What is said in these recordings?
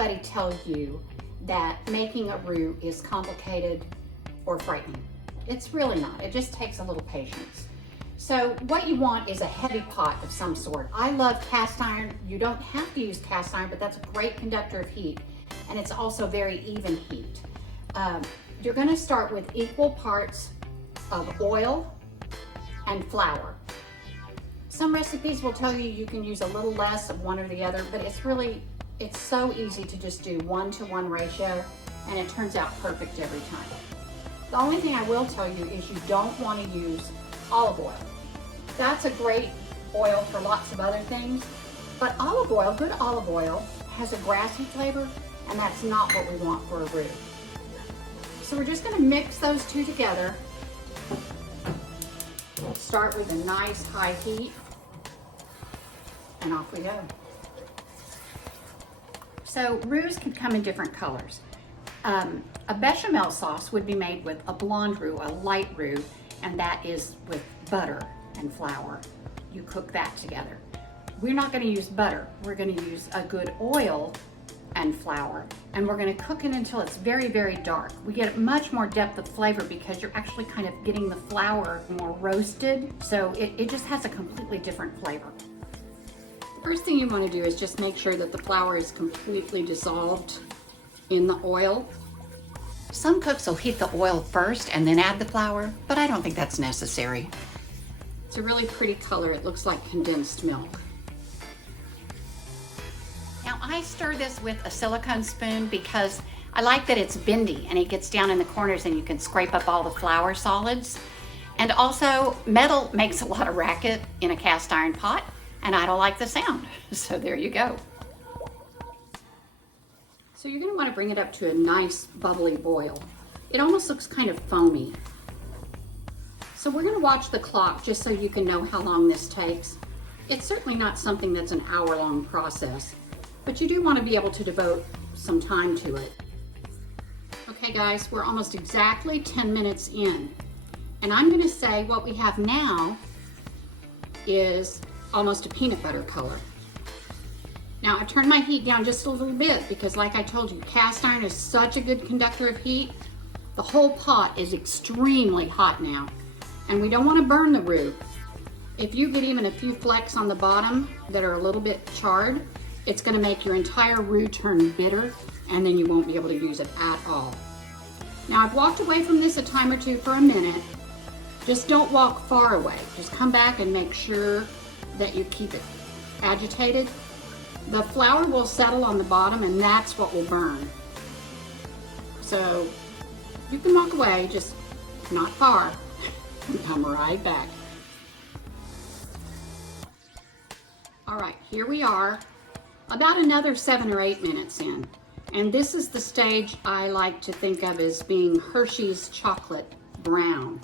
anybody tell you that making a roux is complicated or frightening. It's really not. It just takes a little patience. So what you want is a heavy pot of some sort. I love cast iron. You don't have to use cast iron, but that's a great conductor of heat, and it's also very even heat. You're gonna start with equal parts of oil and flour. Some recipes will tell you can use a little less of one or the other, but it's so easy to just do 1-to-1 ratio, and it turns out perfect every time. The only thing I will tell you is you don't want to use olive oil. That's a great oil for lots of other things, but olive oil, good olive oil, has a grassy flavor, and that's not what we want for a roux. So we're just going to mix those two together. We'll start with a nice high heat, and off we go. So roux can come in different colors. A bechamel sauce would be made with a blonde roux, a light roux, and that is with butter and flour. You cook that together. We're not going to use butter. We're going to use a good oil and flour, and we're going to cook it until it's very, very dark. We get much more depth of flavor because you're actually kind of getting the flour more roasted, so it just has a completely different flavor. First thing you want to do is just make sure that the flour is completely dissolved in the oil. Some cooks will heat the oil first and then add the flour, but I don't think that's necessary. It's a really pretty color. It looks like condensed milk. Now I stir this with a silicone spoon because I like that it's bendy and it gets down in the corners and you can scrape up all the flour solids. And also, metal makes a lot of racket in a cast iron pot, and I don't like the sound. So there you go. So you're going to want to bring it up to a nice bubbly boil. It almost looks kind of foamy. So we're going to watch the clock just so you can know how long this takes. It's certainly not something that's an hour-long process, but you do want to be able to devote some time to it. Okay guys, we're almost exactly 10 minutes in, and I'm going to say what we have now is almost a peanut butter color. Now I turned my heat down just a little bit because, like I told you, cast iron is such a good conductor of heat. The whole pot is extremely hot now, and we don't want to burn the roux. If you get even a few flecks on the bottom that are a little bit charred, it's going to make your entire roux turn bitter, and then you won't be able to use it at all. Now I've walked away from this a time or two for a minute. Just don't walk far away. Just come back and make sure that you keep it agitated. The flour will settle on the bottom, and that's what will burn. So you can walk away, just not far, and come right back. All right, here we are, about another 7 or 8 minutes in. And this is the stage I like to think of as being Hershey's chocolate brown.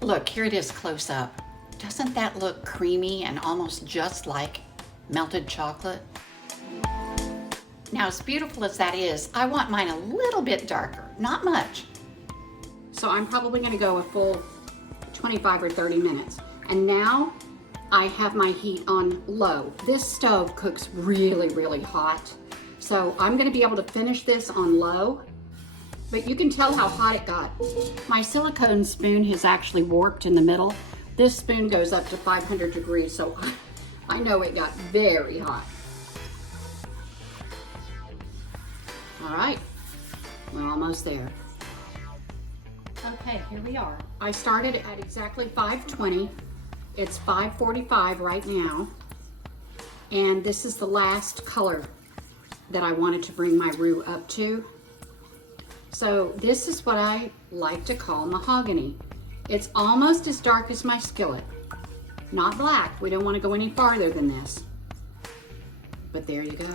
Look, here it is close up. Doesn't that look creamy and almost just like melted chocolate? Now, as beautiful as that is, I want mine a little bit darker, not much. So I'm probably going to go a full 25 or 30 minutes. And now I have my heat on low. This stove cooks really, really hot. So I'm going to be able to finish this on low, but you can tell how hot it got. My silicone spoon has actually warped in the middle. This spoon goes up to 500 degrees, so I know it got very hot. All right, we're almost there. Okay, here we are. I started at exactly 520. It's 5:45 right now, and this is the last color that I wanted to bring my roux up to. So this is what I like to call mahogany. It's almost as dark as my skillet. Not black, we don't want to go any farther than this. But there you go.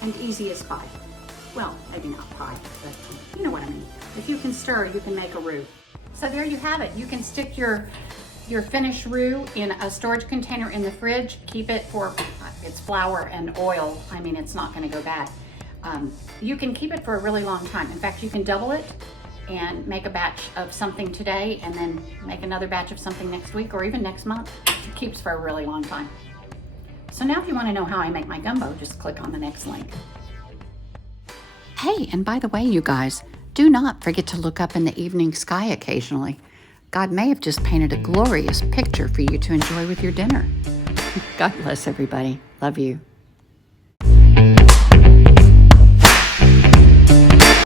And easy as pie. Well, maybe not pie, but you know what I mean. If you can stir, you can make a roux. So there you have it. You can stick your finished roux in a storage container in the fridge. Keep it for, it's flour and oil. I mean, it's not gonna go bad. You can keep it for a really long time. In fact, you can double it and make a batch of something today and then make another batch of something next week or even next month. It keeps for a really long time. So now if you want to know how I make my gumbo, just click on the next link. Hey, and by the way, you guys, do not forget to look up in the evening sky occasionally. God may have just painted a glorious picture for you to enjoy with your dinner. God bless everybody. Love you.